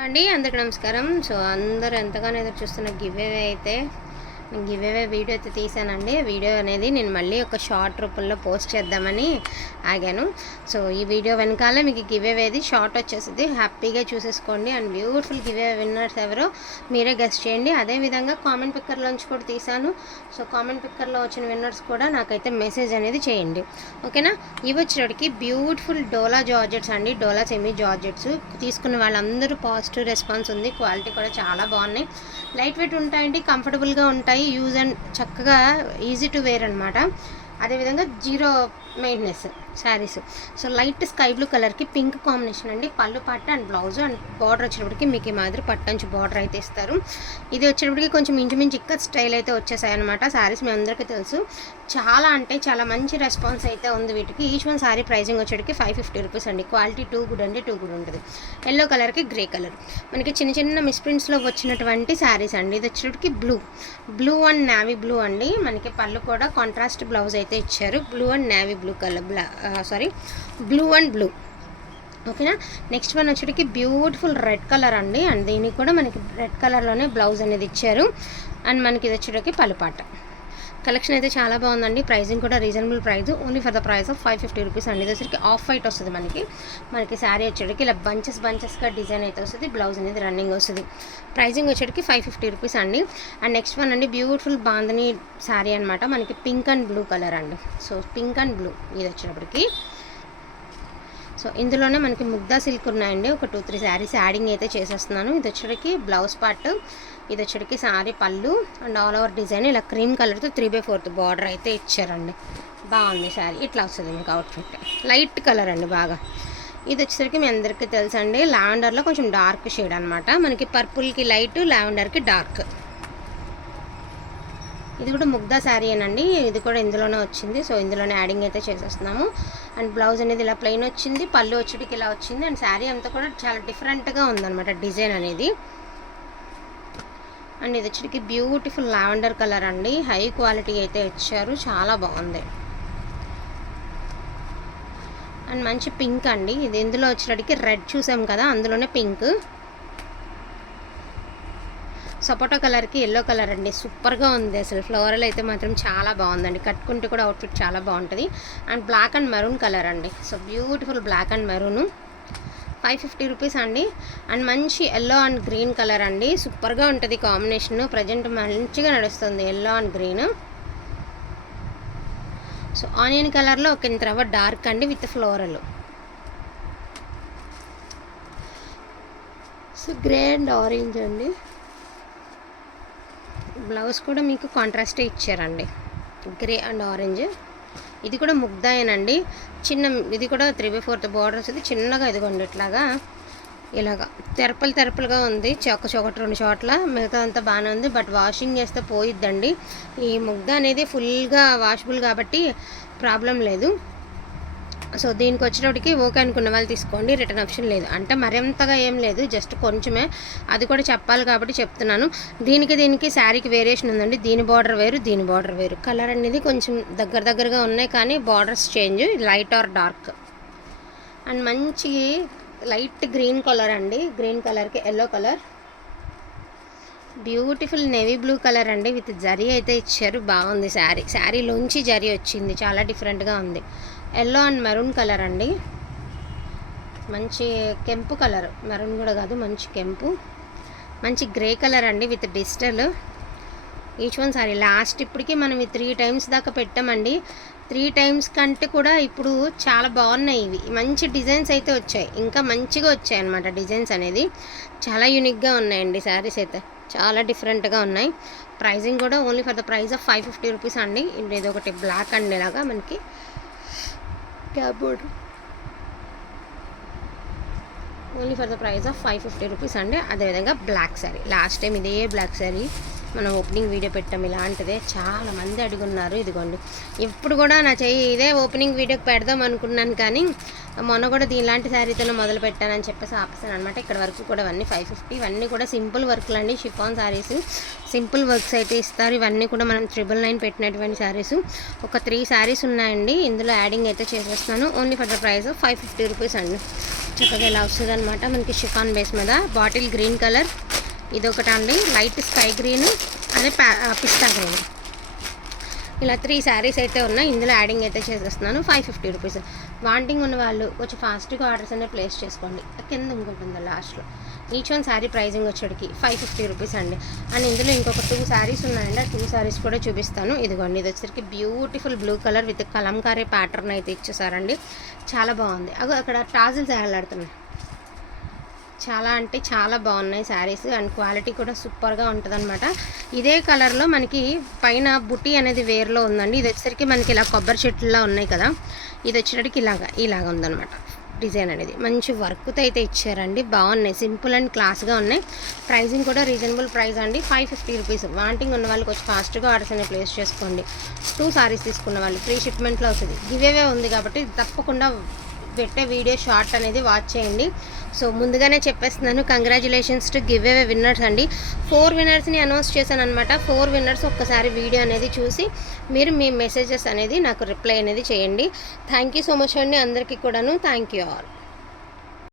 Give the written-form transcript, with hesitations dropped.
అండి అందరికి నమస్కారం. సో అందరూ ఎంతగానో ఎదురు చూస్తున్న గివ్ అవే అయితే గివ్ అవే వీడియో అయితే తీసానండి. వీడియో అనేది నేను మళ్ళీ ఒక షార్ట్ రూపంలో పోస్ట్ చేద్దామని ఆగాను. సో ఈ వీడియో వెనకాల మీకు గివ్ అవేది షార్ట్ వచ్చేసింది, హ్యాపీగా చూసేసుకోండి. And beautiful give away winners ఎవరో మీరే గెస్ట్ చేయండి. అదేవిధంగా కామెంట్ పిక్కర్లోంచి కూడా తీసాను. సో కామెంట్ పిక్కర్లో వచ్చిన విన్నర్స్ కూడా నాకైతే మెసేజ్ అనేది చేయండి, ఓకేనా. ఇవి వచ్చేటికి బ్యూటిఫుల్ డోలా జార్జెట్స్ అండి, డోలా సెమీ జార్జెట్స్. తీసుకున్న వాళ్ళందరూ పాజిటివ్ రెస్పాన్స్ ఉంది. క్వాలిటీ కూడా చాలా బాగున్నాయి, లైట్ వెయిట్ ఉంటాయండి, కంఫర్టబుల్గా ఉంటాయి, యూజ్ అండ్ చక్కగా ఈజీ టు వేర్ అనమాట. అదేవిధంగా zero maintenance saris. So light sky blue కలర్కి పింక్ కాంబినేషన్ అండి. పళ్ళు పట్టు అండ్ బ్లౌజ్ అండ్ బార్డర్ వచ్చేటప్పటికి మీకు ఈ మాదిరి పట్టంచు బార్డర్ అయితే ఇస్తారు. ఇది వచ్చేటప్పటికి కొంచెం ఇంచుమించు ఇక్కడ స్టైల్ అయితే వచ్చేసాయి అనమాట. శారీస్ మీ అందరికీ తెలుసు, చాలా అంటే చాలా మంచి రెస్పాన్స్ అయితే ఉంది వీటికి. ఈచ్ వన్ శారీ ప్రైజింగ్ వచ్చేటికి 550 రూపీస్ అండి. క్వాలిటీ టూ గుడ్ అండి, టూ గుడ్ ఉంటుంది. ఎల్లో కలర్కి గ్రే కలర్ మనకి చిన్న చిన్న మిస్ప్రింట్స్లో వచ్చినటువంటి శారీస్ అండి. ఇది వచ్చేటప్పటికి బ్లూ అండ్ నావీ బ్లూ అండి. మనకి పళ్ళు కూడా కాంట్రాస్ట్ బ్లౌజ్ అయితే ఇచ్చారు. Blue and navy blue colour, blue and blue, ఓకేనా. నెక్స్ట్ వన్ వచ్చేటికి బ్యూటిఫుల్ రెడ్ కలర్ అండి. అండ్ దీనికి కూడా మనకి రెడ్ కలర్లోనే బ్లౌజ్ అనేది ఇచ్చారు. అండ్ మనకి ఇది వచ్చేటికి పలుపాట. కలెక్షన్ అయితే చాలా బాగుందండి. ప్రైజింగ్ కూడా reasonable price, only for the price of 550 rupees అండి. ఇది వచ్చరికి ఆఫ్ వైట్ వస్తుంది మనకి శారీ వచ్చేటికి ఇలా బంచెస్గా డిజైన్ అయితే వస్తుంది. బ్లౌజ్ అనేది రన్నింగ్ వస్తుంది. ప్రైజింగ్ వచ్చేటికి 550 రూపీస్ అండి. అండ్ నెక్స్ట్ వన్ అండి బ్యూటిఫుల్ బాందని శారీ అనమాట. మనకి పింక్ అండ్ బ్లూ కలర్ అండి. సో పింక్ అండ్ బ్లూ ఇది వచ్చేటప్పటికి. సో ఇందులోనే మనకి ముగ్దా సిల్క్ ఉన్నాయండి. ఒక 2-3 శారీస్ యాడింగ్ అయితే చేసేస్తున్నాను. ఇది వచ్చేటికి బ్లౌజ్ పార్ట్, ఇది వచ్చేటికి శారీ పళ్ళు అండ్ ఆల్ ఓవర్ డిజైన్ ఇలా క్రీమ్ కలర్తో 3/4 బార్డర్ అయితే ఇచ్చారండి. బాగుంది శారీ, ఇట్లా వస్తుంది మీకు అవుట్ఫిట్. లైట్ కలర్ అండి బాగా. ఇది వచ్చేసరికి మీ అందరికీ తెలుసండి, లావెండర్లో కొంచెం డార్క్ షేడ్ అనమాట. మనకి పర్పుల్కి లైట్, లావెండర్కి డార్క్. ఇది కూడా ముగ్దా శారీ అనండి. ఇది కూడా ఇందులోనే వచ్చింది. సో ఇందులోనే యాడింగ్ అయితే చేసేస్తున్నాము. అండ్ బ్లౌజ్ అనేది ఇలా ప్లెయిన్ వచ్చింది, పళ్ళు వచ్చేటికి ఇలా వచ్చింది. అండ్ శారీ అంతా కూడా చాలా డిఫరెంట్గా ఉందన్నమాట డిజైన్ అనేది. అండ్ ఇది వచ్చేటికి బ్యూటిఫుల్ లావెండర్ కలర్ అండి. హై క్వాలిటీ అయితే ఇచ్చారు, చాలా బాగుంది. అండ్ మంచి పింక్ అండి. ఇది ఇందులో వచ్చేటికి రెడ్ చూసాం కదా, అందులోనే పింక్. సపోటా కలర్కి ఎల్లో కలర్ అండి, సూపర్గా ఉంది అసలు. ఫ్లోరల్ అయితే మాత్రం చాలా బాగుందండి, కట్టుకుంటే కూడా అవుట్ఫిట్ చాలా బాగుంటుంది. And black and maroon colour అండి. So beautiful black and maroon, 550 rupees అండి. అండ్ మంచి ఎల్లో అండ్ గ్రీన్ కలర్ అండి, సూపర్గా ఉంటుంది కాంబినేషన్. ప్రజెంట్ మంచిగా నడుస్తుంది yellow and green. So onion కలర్లో ఒక ఇంత రవ్వ డార్క్ అండి with floral. So grey and orange అండి. బ్లౌజ్ కూడా మీకు కాంట్రాస్టే ఇచ్చారండి, గ్రే అండ్ ఆరెంజ్. ఇది కూడా ముగ్దాయేనండి. ఇది కూడా 3/4 బార్డర్ వస్తుంది. చిన్నగా ఇదిగోండి ఇట్లాగా ఇలాగా తెరపలుగా ఉంది. ఒకటి 2 చోట్ల, మిగతా అంతా బాగానే ఉంది. బట్ వాషింగ్ చేస్తే పోయిద్దండి. ఈ ముగ్దా అనేది ఫుల్గా వాషబుల్ కాబట్టి ప్రాబ్లం లేదు. సో దీనికి వచ్చేటప్పటికి ఓకే అనుకున్న వాళ్ళు తీసుకోండి, రిటర్న్ ఆప్షన్ లేదు. అంటే మరింతగా ఏం లేదు, జస్ట్ కొంచెమే, అది కూడా చెప్పాలి కాబట్టి చెప్తున్నాను. దీనికి శారీకి వేరియేషన్ ఉందండి. దీని బార్డర్ వేరు, దీని బార్డర్ వేరు. కలర్ అనేది కొంచెం దగ్గరగా ఉన్నాయి కానీ borders change, light or dark. And మంచి లైట్ గ్రీన్ కలర్ అండి. గ్రీన్ కలర్కి yellow colour. Beautiful navy blue colour అండి విత్ జరీ అయితే ఇచ్చారు. బాగుంది శారీలోంచి జరీ వచ్చింది, చాలా డిఫరెంట్గా ఉంది. ఎల్లో అండ్ మెరూన్ కలర్ అండి. మంచి కెంపు కలర్, మెరూన్ కూడా కాదు, మంచి కెంపు. మంచి గ్రే కలర్ అండి with digital. Each one sorry last ఇప్పటికీ మనం 3 టైమ్స్ దాకా పెట్టామండి. 3 టైమ్స్ కంటే కూడా ఇప్పుడు చాలా బాగున్నాయి. ఇవి మంచి డిజైన్స్ అయితే వచ్చాయి, ఇంకా మంచిగా వచ్చాయి అన్నమాట. డిజైన్స్ అనేది చాలా యూనిక్గా ఉన్నాయండి. శారీస్ అయితే చాలా డిఫరెంట్గా ఉన్నాయి. ప్రైజింగ్ కూడా only for the price of 550 rupees అండి. ఇది ఒకటి బ్లాక్ అండ్ ఇలాగా మనకి cap border, only for the price of 550 rupees అండి. అదేవిధంగా బ్లాక్ శారీ, లాస్ట్ టైం ఇదే బ్లాక్ శారీ మనం ఓపెనింగ్ వీడియో పెట్టాం ఇలాంటిదే, చాలామంది అడుగున్నారు. ఇదిగోండి, ఇప్పుడు కూడా నా చెయ్యి ఇదే ఓపెనింగ్ వీడియోకి పెడదాం అనుకున్నాను, కానీ మొన్న కూడా దీనిలాంటి శారీతోనే మొదలు పెట్టానని చెప్పేసి ఆపేసాను అనమాట. ఇక్కడ వరకు కూడా ఇవన్నీ 550, ఇవన్నీ కూడా సింపుల్ వర్క్లు అండి, షిఫాన్ శారీస్, సింపుల్ వర్క్స్ అయితే ఇస్తారు. ఇవన్నీ కూడా మనం 999 పెట్టినటువంటి శారీస్. ఒక 3 శారీస్ ఉన్నాయండి, ఇందులో యాడింగ్ అయితే చేసేస్తున్నాను. Only for the price 550 rupees అండి. చక్కగా ఇలా వస్తుంది అనమాట మనకి షిఫాన్ బేస్ మీద. బాటిల్ గ్రీన్ కలర్ ఇదొకటి అండి, లైట్ స్కై గ్రీన్, అదే పిస్తా గ్రీన్, ఇలా 3 శారీస్ అయితే ఉన్నాయి. ఇందులో యాడింగ్ అయితే చేసేస్తున్నాను. 550 రూపీస్. వాంటింగ్ ఉన్న వాళ్ళు కొంచెం ఫాస్ట్గా ఆర్డర్స్ అనేది ప్లేస్ చేసుకోండి. కింద ఇంకొకటి ఉంది లాస్ట్లో. ఈచ్ వన్ శారీ ప్రైజింగ్ వచ్చేటికి 550 రూపీస్ అండి. అండ్ ఇందులో ఇంకొక 2 శారీస్ ఉన్నాయండి, ఆ 2 శారీస్ కూడా చూపిస్తాను. ఇదిగోండి, ఇది వచ్చేసరికి beautiful blue colour with Kalamkari pattern అయితే ఇచ్చేసారండి, చాలా బాగుంది. అక్కడ టాజిల్స్ వేలాడుతున్నాయి, చాలా అంటే చాలా బాగున్నాయి శారీస్. అండ్ క్వాలిటీ కూడా సూపర్గా ఉంటుంది అనమాట. ఇదే కలర్లో మనకి పైన బుట్టి అనేది వేర్లో ఉందండి. ఇది వచ్చేసరికి మనకి ఇలా కొబ్బరి చెట్లులా ఉన్నాయి కదా, ఇది వచ్చేటికి ఇలాగ ఉందన్నమాట. డిజైన్ అనేది మంచి వర్క్తో అయితే ఇచ్చారండి, బాగున్నాయి, సింపుల్ అండ్ క్లాస్గా ఉన్నాయి. ప్రైజింగ్ కూడా రీజనబుల్ ప్రైస్ అండి, 550 రూపీస్. వాంటింగ్ ఉన్న వాళ్ళు కొంచెం ఫాస్ట్గా ఆర్డర్స్ అనేవి ప్లేస్ చేసుకోండి. 2 శారీస్ తీసుకున్న వాళ్ళు ఫ్రీ షిప్మెంట్లో వస్తుంది. గివేవే ఉంది కాబట్టి తప్పకుండా పెట్టే వీడియో షార్ట్ అనేది వాచ్ చేయండి. సో ముందుగానే చెప్పేస్తున్నాను, congratulations to give away winners అండి. 4 విన్నర్స్ని అనౌన్స్ చేశాను అనమాట. 4 విన్నర్స్ ఒక్కసారి వీడియో అనేది చూసి మీరు మీ మెసేజెస్ అనేది నాకు రిప్లై అనేది చేయండి. థ్యాంక్ యూ సో మచ్ అండి అందరికీ కూడాను. Thank you all.